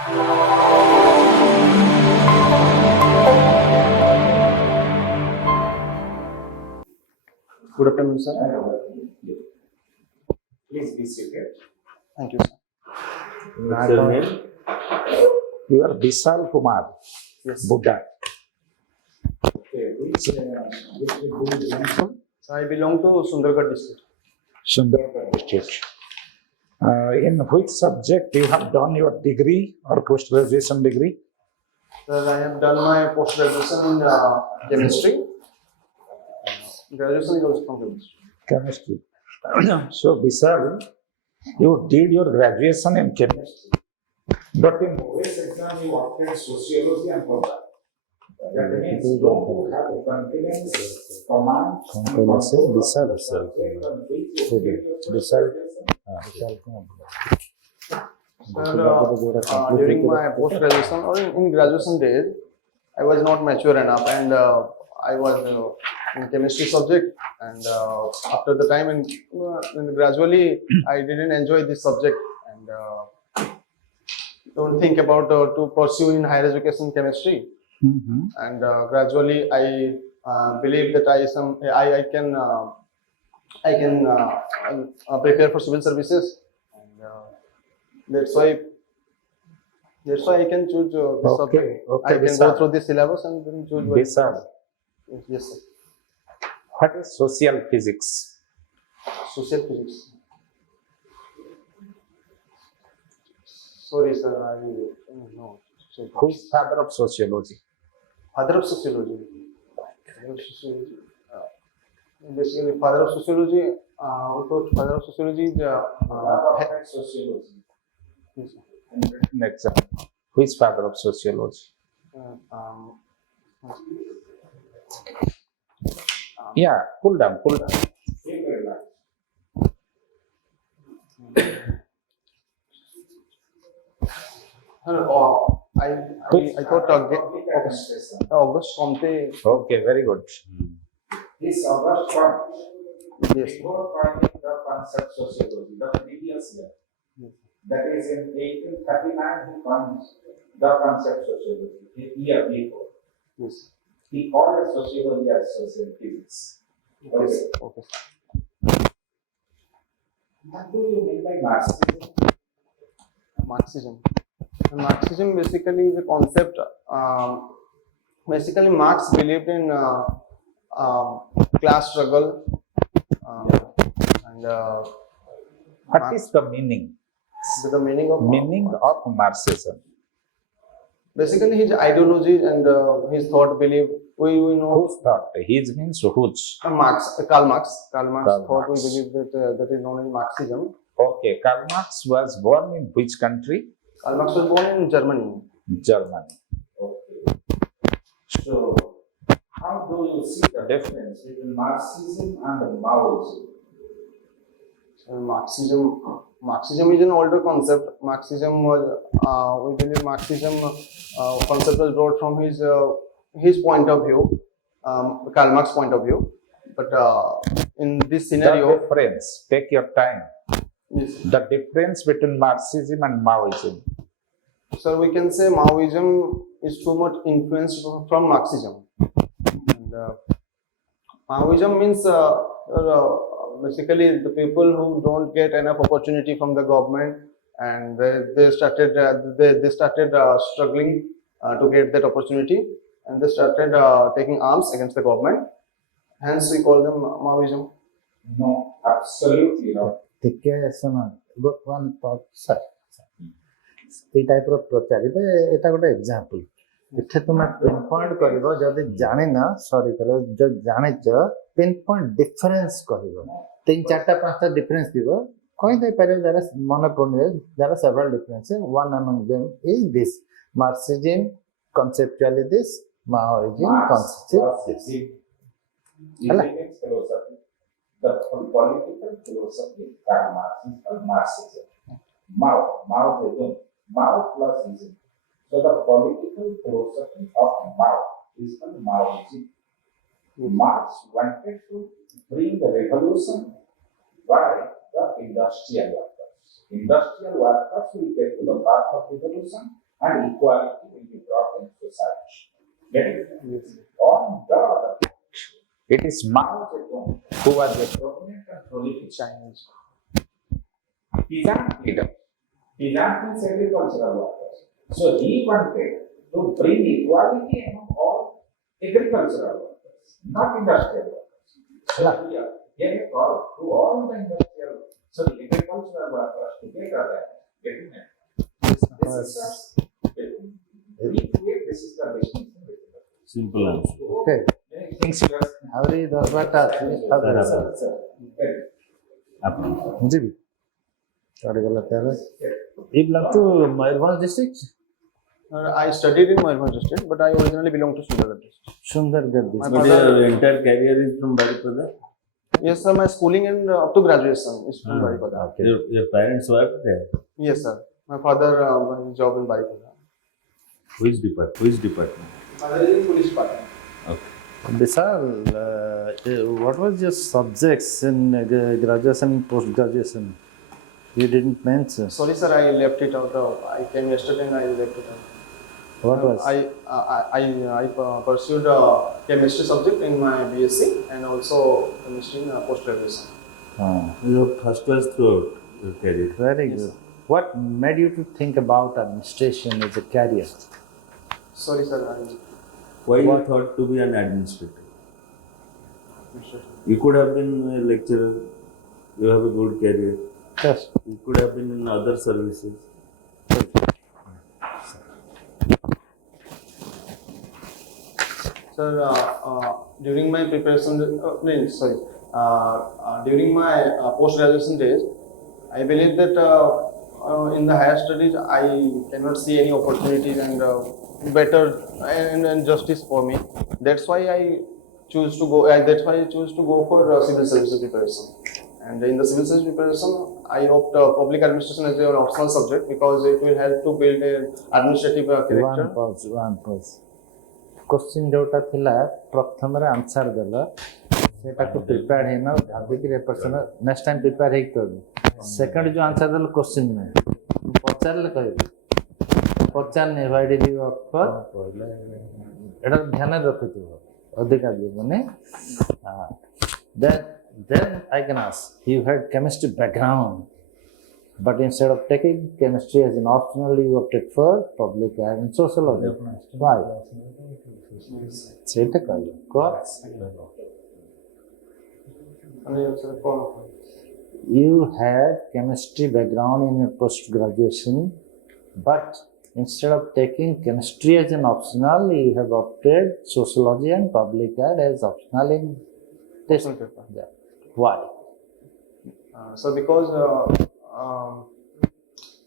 Good afternoon, sir. Please be seated. Thank you, sir. What's your name? You are BISHAL Kumar Yes. Buda. Okay, which do you belong to? So I belong to Sundargarh district. Sundargarh district. In which subject you have done your degree or post-graduation degree? Sir, I have done my post-graduation in chemistry. Graduation is also from chemistry. Chemistry. So, Bishal, you did your graduation in chemistry, but in OAS exam you opted sociology and conduct. That means you have a confidence, command, and confidence. Bishal Kumar Buda. Sir, during my post-graduation or in graduation days, I was not mature enough, and I was in chemistry subject, and after the time and gradually I didn't enjoy this subject, and don't think about to pursue in higher education chemistry, and gradually I believe that I can prepare for civil services, and that's why I can choose this subject. Okay, I can go through this syllabus and then choose what. Bishal, Yes, sir. what is social physics? Social physics. Sorry, sir. I don't know. Who is father of sociology? Father of sociology. Basically, father of sociology. Father of sociology is Sociology. yes, sir. Next example. Who is father of sociology? Yeah, cool down. I thought August Comte. Okay, very good. This August Comte, Yes. before coining the concept sociology, the previous year, that is in 1839, he coined the concept sociology, a year before. Yes. He called sociology as social physics. Okay. Okay. What do you mean by Marxism? Marxism. Marxism basically is a concept. Basically, Marx believed in class struggle, and What is the meaning? the meaning of Marxism? basically his ideology and his thought belief. We know Whose thought? His means whose? Karl Marx Karl thought. Marx. We believe that that is known as Marxism. Okay, Karl Marx was born in which country? Karl Marx was born in Germany. Germany. Okay. So, how do you see the difference between Marxism and Maoism? Marxism is an older concept. Marxism was, we believe Marxism concept was brought from his point of view, Karl Marx point of view. But in this scenario, The difference, take your time. yes, The difference between Marxism and Maoism. so we can say Maoism is too much influenced from Marxism. And Maoism means basically the people who don't get enough opportunity from the government, and they started struggling to get that opportunity, and they started taking arms against the government. Hence, we call them Maoism. No, absolutely not. ଟିକେ ଶୁଣ one thought sir এই ଟାଇପ୍ର ପଚାରିବେ ଏଇଟା ଗୋଟେ example ଏଠି ତୁମେ pin point କରିବ ଯଦି ଜାଣିନ ସରି କରିବ ଯଦି ଜାଣିଛ ପିନ୍ ପଏଣ୍ଟ ଡିଫରେନ୍ସ କହିବ 3-4-5ଟା ଡିଫରେନ୍ସ ଥିବ କହିଦେଇପାରିବ ଯାরা ମନେ ପଡୁନି there are several differences. One among them is this: Marxism conceptually this, Maoism conceptually this. Philosophy. The political philosophy Karl Marx is called Marxism. Maoism. Mao plus ism. So the political philosophy of Mao is called Maoism. Marx wanted to bring the revolution by the industrial workers. Industrial workers will get to the path of revolution, and equality will be brought in society. Get it? Yes. On the other hand, it is Mao Zedong who was a prominent and prolific Chinese. peasant leader. Peasant means agricultural workers. So he wanted to bring equality among all agricultural workers, not industrial workers. So here, gave a call to all the agricultural workers together. Getting it? This is the distinction. Simple answer. Okay. Things you are ଆହୁରି 10-12ଟା ଅଛି ଯିବି ଚଢ଼ିଗଲା ତାହେଲେ you belong to Mayurbhanj district? I studied in Mayurbhanj district, but I originally belong to Sundargarh district. Sundargarh My district. But father- your entire career is from Baripada? Yes, sir. My schooling and up to graduation is from Baripada. Okay. Your parents work there? Yes, sir. My father job in Baripada. Which department? Father is in police department. Okay. Bishal, what was your subjects in graduation and post-graduation? You didn't mention. Sorry, sir. I left it out. I came yesterday and I left it out. What was? I pursued chemistry subject in my BSc and also chemistry in post graduation. You have first class throughout your career. Very Yes. good. What made you to think about administration as a career? Sorry, sir. Why you thought to be an administrator? You could have been a lecturer. You have a good career. Yes. You could have been in other services. Sir, during my preparation, during my post graduation days, I believe that in the higher studies I cannot see any opportunities and better and justice for me. That's why I choose to go. That's why I choose to go for civil services preparation. And in the civil service preparation, I opt public administration as an optional subject because it will help to build an administrative character. One pause. Question जोटा थिला प्रथम रे answer देला सेटा को prepare हेना भाभी के पर्सन नेक्स्ट टाइम प्रिपेयर हे कर सेकंड जो आंसर देला क्वेश्चन में पचारले कहबे पचारने why did you opt for एटा ध्यान रखिथिबो अधिका जे माने then I can ask you had chemistry background but instead of taking chemistry as an optional you opted for public and sociology. Why? Say it again. You had chemistry background in your post graduation, but instead of taking chemistry as an optional, you have opted sociology and public ed as optional in test paper. Yeah. Why? So because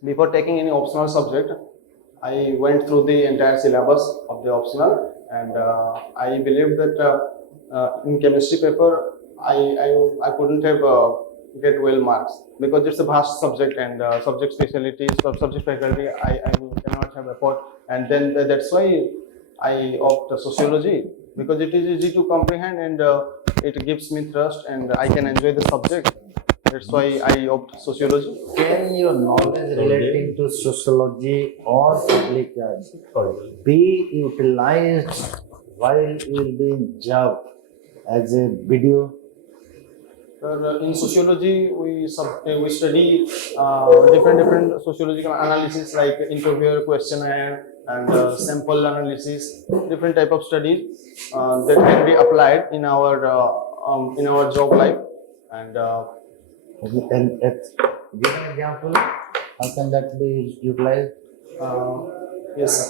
before taking any optional subject, I went through the entire syllabus of the optional, and I believe that in chemistry paper I couldn't have get well marks because it's a vast subject and subject specialty, subject faculty I cannot have effort, and then that's why I opt sociology because it is easy to comprehend and it gives me thrust and I can enjoy the subject. That's why I opt sociology. Can your knowledge relating to sociology or public ed be utilized while you will be in job as a video? In sociology, we study different sociological analysis like interviewer, questionnaire, and sample analysis. Different type of studies that can be applied in our job life. And Give an example. How can that be utilized? yes, sir.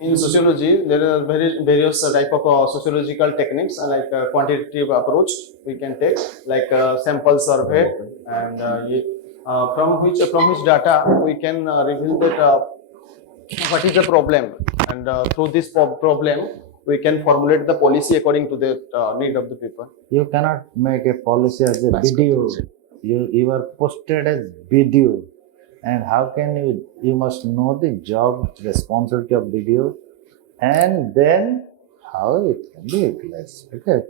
In sociology, there are various type of sociological techniques like quantitative approach we can take, like sample survey, and from which data we can reveal that what is the problem, and through this problem we can formulate the policy according to the need of the people. You cannot make a policy as a video. You are posted as video. And how can you must know the job responsibility of video and then how it can be utilized. Okay.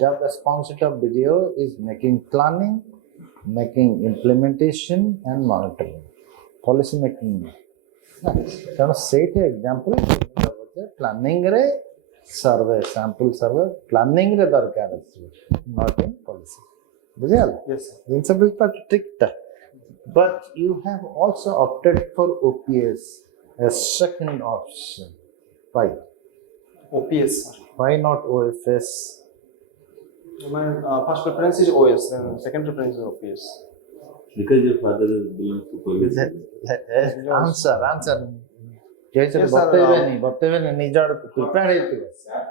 Job responsibility of video is making planning, making implementation and monitoring. Policy making ତେଣୁ ସେଇଠି example ପ୍ଲାନିଂରେ survey sample survey planning रे दरकार अछि not in policy बुझियल Yes, sir. इन सब बिल्कुल ठीक था but you have also opted for OPS as second option why OPS. why not OFS My first preference is OS, then second preference is OPS. Because your father belongs to police. answer जैसे Yes, sir. बतेबे नहीं निजर prepare हेतु Sir,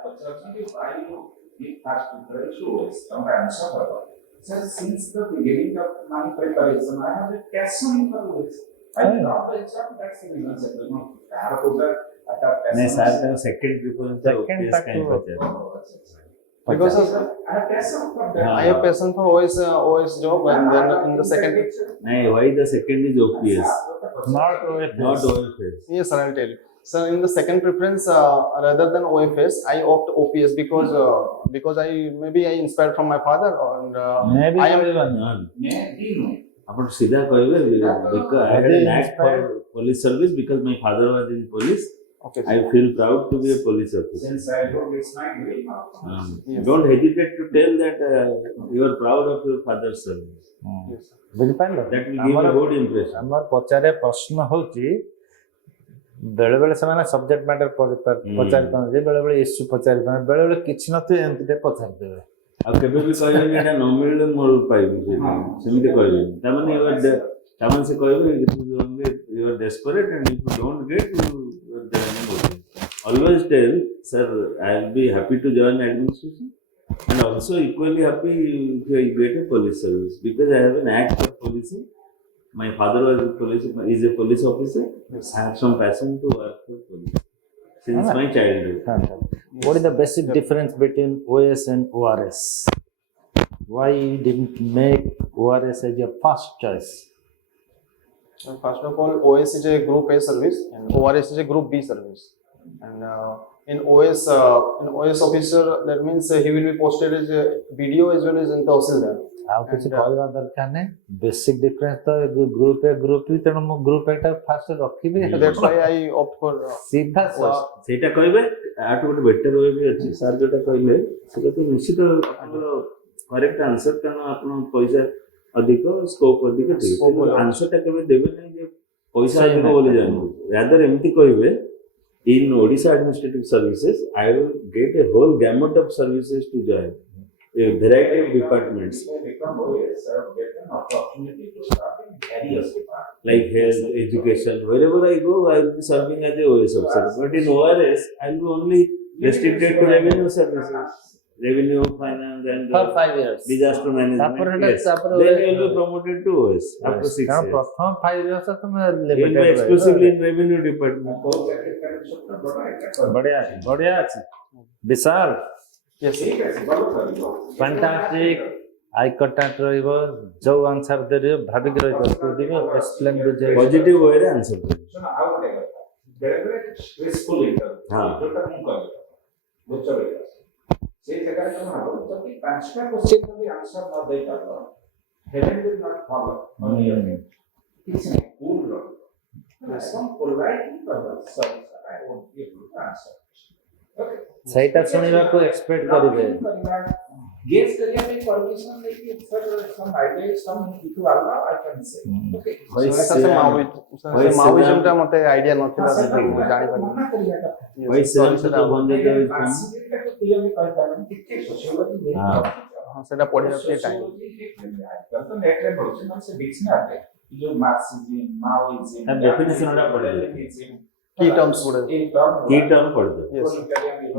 why you give first preference to OS? Don't answer for that. Sir, since the beginning of my preparation, I have a passion for OS. I love the exam. That's the reason, sir. You know, I have to that नहीं passion. Sir second preference Second OPS तक का तो- पता Because of, I have passion for that. I have passion for OS job, and then in the second, नहीं why the second is OPS not OFS not OFS. yes, sir, I'll tell you. So in the second preference, rather than OFS, I opt OPS because I inspired from my father, and maybe I am. Maybe no. अपन सीधा कहबे because I had a knack for police service because my father was in police. Okay, I feel proud to be a police officer. Since I know it's my dream. Yes. Don't hesitate to tell that you are proud of your father's service. Yes, sir. ବୁଝିପାରିଲ That will give a good impression. ଆମର ପଚାରେ ପ୍ରଶ୍ନ ହଉଛି ବେଳେ ବେଳେ ସେମାନେ subject matter ପଚାରି ପାରନ୍ତି ବେଳେ ବେଳେ ଇସ୍ୟୁ ପଚାରି ପାରନ୍ତି ବେଳେ ବେଳେ କିଛି ନଥିବ ଏମିତି ଟେ ପଚାରିଦେବେ ଆଉ କେବେ ବି କହିବେନି ଏଇଟା ନ ମିଳିଲେ ମୋର ପାଇବି ସେମିତି କହିବେନି ତାମାନେ ତାମାନେ ସେ କହିବେ you are desperate and if you don't get you are there. Always tell sir I will be happy to join administration and also equally happy if I get a police service because I have an act for policing. My father was is a police officer. I have some passion to work for police since my childhood. What is the basic difference between OS and ORS? Why you didn't make ORS as your first choice? First of all, OS is a Group A service, and ORS is a Group B service. And in OS officer, that means he will be posted as a BDO as well as in Tahsildar. ଆଉ କିଛି କହିବା ଦରକାର ନାହିଁ basic difference ତ group A group ବି ତେଣୁ ମୁଁ group ଏଟା first ରଖିବି That's why I opt for ସିଧା ସେଇଟା କହିବେ ଆଠୁ ଗୋଟେ ବେଟର ୱେ ବି ଅଛି ସାର୍ ଯୋଉଟା କହିଲେ ସେଇଟା ତ ନିଶ୍ଚିତ ଆପଣଙ୍କର କରେକ୍ଟ ଆନ୍ସର କାରଣ ଆପଣ ପଇସା ଅଧିକ ସ୍କୋପ ଅଧିକ ଥିବ ଆନ୍ସରଟା କେବେ ଦେବେ ନାହିଁ ଯେ ପଇସା ଅଧିକ ବୋଲି ଜାଣିବୁ ରାଦର ଏମିତି କହିବେ in Odisha administrative services I will get a whole gamut of services to join a variety of departments Become OS, I will get an opportunity to start in various departments. like health, education. Wherever I go, I will be serving as a OS officer. But in ORS, I will be only restricted to revenue services, revenue, finance, and for 5 years disaster management. Yes. Then you will be promoted to OS after 6 କାରଣ years. ପ୍ରଥମ 5 years ତମେ You will be limited exclusively in revenue department. ବଢିଆ ବଢିଆ ଅଛି ବିଶାଲ yes. ଫାଣ୍ଟାଷ୍ଟିକ eye contact ରହିବ ଯୋଉ answer ଦେବ ଭାବିକି ରହିବ ଶୁଣିବ ଏକ୍ସପ୍ଲେନ ବୁଝେଇବ Positive way ରେ answer କରିବେ. ଆଉ ଗୋଟେ କଥା ବେଳେ ଷ୍ଟ୍ରେସଫୁଲ ଇଣ୍ଟରଭ୍ୟୁ ହଁ। ଯୋଉଟା ମୁଁ କହିଲି ବୁଝିପାରିଲ ସେଇ ଜାଗାରେ କଣ ହବ ଯଦି 5ଟା କ୍ୱେଶ୍ଚନ ଯଦି ଆନ୍ସର ନ ଦେଇ ପାରିବ ହେଭେନ୍ ୱିଲ୍ ନଟ୍ ଫଲୋ କିଛି ନାହିଁ କୁଲ ରହିବ ଏବଂ ପୋଲାଇଟଲି କହିବ sorry sir I want to give you answer okay ସେଇଟା ଶୁଣିବାକୁ ଏକ୍ସପେକ୍ଟ କରିବେ ଗେସ୍ କରିବା ପାଇଁ ପରମିଶନ ନେଇକି some idea some if you allow I can say okay Maoism ଟା ମତେ ଆଇଡିଆ ନଥିଲା ମୁଁ ଜାଣିପାରିନି ମନା କରିବା କଥା Why Sriramchandra Bhanjajya is from? ହଁ ସେଟା ପଢିବା ପାଇଁ ଟାଇମ୍ ତା definition ଟା ପଢିବେ। କି ଟର୍ମସ୍ ଗୁଡା Key term ପଢିବେ। Yes.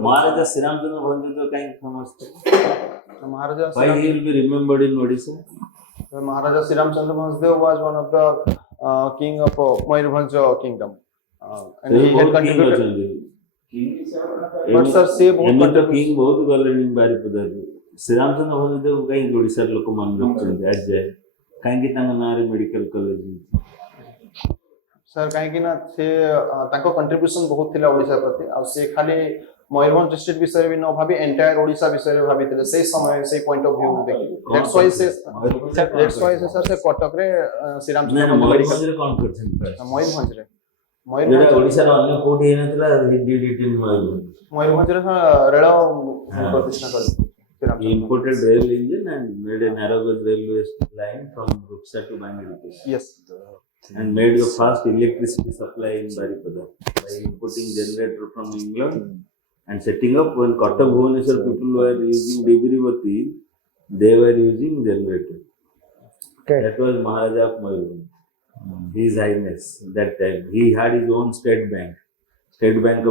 Maharaja Sriramchandra Bhanjajya କାହିଁକି famous? Maharaja Why he will be remembered in Odisha? Maharaja Sriramchandra Bhansdev was one of the king of Mayurbhanj kingdom, and he had contributed. But sir, ସେ ବହୁତ ଏମିତି ତ contribution- king ବହୁତ ଗଲେଣି ବାରିପଦାରୁ ଶ୍ରୀରାମଚନ୍ଦ୍ର ଭଞ୍ଜଦେବ କାହିଁକି ଓଡ଼ିଶାର ଲୋକ ମନେ ରଖୁଛନ୍ତି ଆଜି ଯାଏ କାହିଁକି ତାଙ୍କ ନାଁରେ ମେଡିକାଲ କଲେଜ ସାର୍ କାହିଁକି ନା ସେ ତାଙ୍କ କଣ୍ଟ୍ରିବ୍ୟୁସନ ବହୁତ ଥିଲା ଓଡ଼ିଶା ପ୍ରତି ଆଉ ସେ ଖାଲି ମୟୂରଭଞ୍ଜ ଡିଷ୍ଟ୍ରିକ୍ଟ ବିଷୟରେ ବି ନ ଭାବି ଏଣ୍ଟାୟାର ଓଡ଼ିଶା ବିଷୟରେ ଭାବିଥିଲେ ସେଇ ସମୟ ସେଇ ପଏଣ୍ଟ ଅଫ ଭ୍ୟୁ ଦେଖି ଦ୍ୟାଟ୍ସ ହ୍ୱାଇ ସେ ସାର୍ ସେ କଟକରେ ଶ୍ରୀରାମଚନ୍ଦ୍ର ମେଡିକାଲ ମୟୂରଭଞ୍ଜରେ କଣ କରିଛନ୍ତି ମୟୂରଭଞ୍ଜରେ जोटा ओडिसा रो अन्य कोठी हे नथला he did it in Mayurbhanj रेल प्रतिष्ठा कर he imported rail engine and made a narrow gauge railway line from Odisha to Bangalore yes and made the first electricity supply in Baripada by importing generator from England and setting up. When Kotak Bhubaneswar people were using Dibirivati, they were using generator. Okay. That was Maharaja of Mayurabhanj. His Highness that time. He had his own State Bank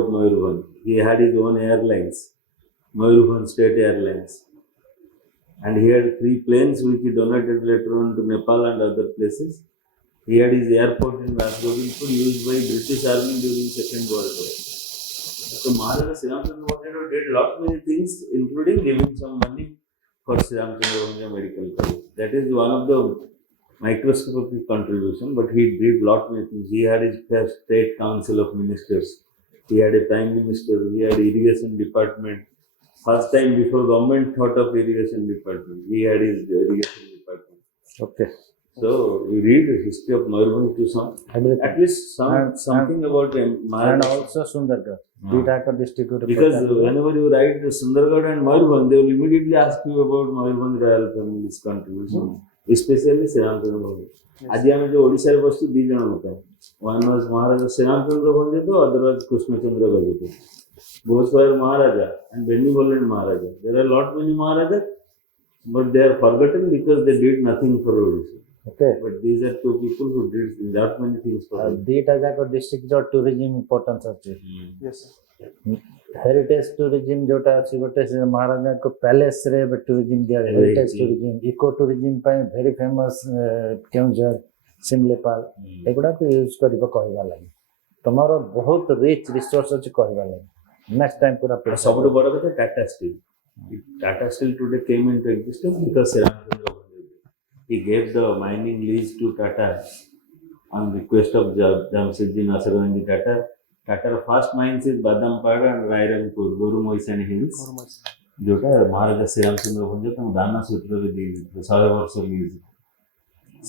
of Mayurabhanj. He had his own airlines, Mayurabhanj State Airlines. And he had 3 planes which he donated later on to Nepal and other places. He had his airport in Rajgopalpur used by British Army during Second World War. So Maharaja Sri Ramchandra did lot many things, including giving some money for Sri Ramchandra Medical College. That is one of the microscopic contribution, but he did lot many things. He had his first state council of ministers. He had a prime minister. He had irrigation department. First time before government thought of irrigation department, he had his irrigation department. Okay. So we read the history of Mayurabhanj to some, at least something about him. And also Sundargarh. Dita district. Because whenever you write the Sundargarh and Mayurabhanj, they will immediately ask you about Mayurabhanj royal family's contribution, especially Sri Ramchandra Bhange. आज आम जो ओडिशा बस्तु 2 जन लोक one was महाराजा श्री रामचंद्र भंजे तो other was Krishnachandra Gajapati both were Maharaja and benevolent Maharaja. There are lot many Maharaja, but they are forgotten because they did nothing for Odisha. Okay. But these are 2 people who did that many things for Odisha. Dita जाको district जो tourism importance अच्छी. yes Heritage tourism जोटा अच्छी गोटे से महाराजा को palace रे tourism दिया heritage tourism, eco tourism पाए very famous केउंझर सिमलेपाल एगुड़ा को यूज करिबो कहबा लागि. तमारो बहुत rich resource अछि कहबा लागि. Next time पूरा सबसे बड़ा कथा Tata Steel. Tata Steel today came into existence because Sri Ramchandra he gave the mining lease to Tata on request of Jamshedji Nasirwanji Tata. Tata first mines is Badampara and Rairampur, Guru Moisani Hills. जोटा महाराजा श्री रामचंद्र भंजे तम दाना सूत्र रे दी 100 वर्ष lease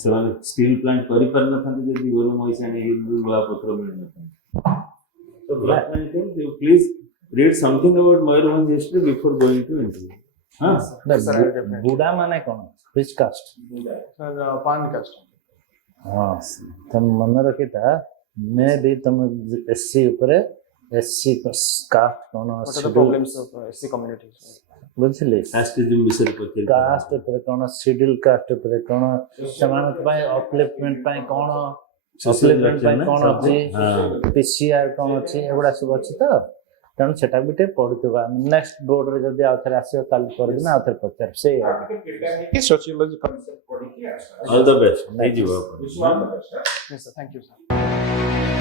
से steel plant करि पर न था जे गुरु मोइसानी हिल लुआ पत्र मिल न. So lot many things. You please read something about Mayurabhanj history before going to interview. हाँ. बुडा माने कौन? Which caste? sir pan caste हाँ. तुम मन रखी था. मैं भी तुम SC ऊपरे SC caste कौन? what are the problems of SC communities बुझिले. Casteism विषय पर कास्ट ऊपरे कौन? शेड्यूल कास्ट ऊपरे कौन? समान पाए अपलिफ्टमेंट पाए कौन? अपलिफ्टमेंट पाए कौन अछि? PCR कौन अछि? एगुडा सब अछि त तेणु सेटा बिटे पढुतबा. नेक्स्ट बोर्ड रे जदी आथरे आसीयो काल करबी ना आथरे पचार से sociology concept VANIK-IAS. all the best. Wish you all the best. yes sir thank you sir